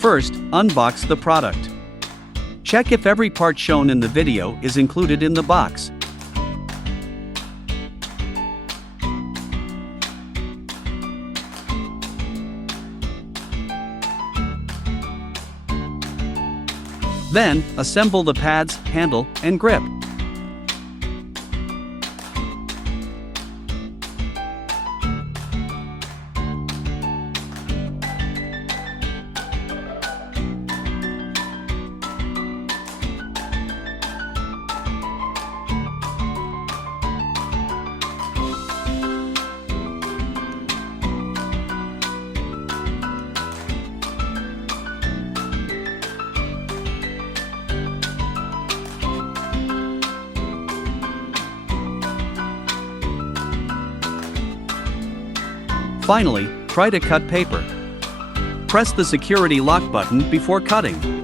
First, unbox the product. Check if every part shown in the video is included in the box. Then, assemble the pads, handle, and grip. Finally, try to cut paper. Press the security lock button before cutting.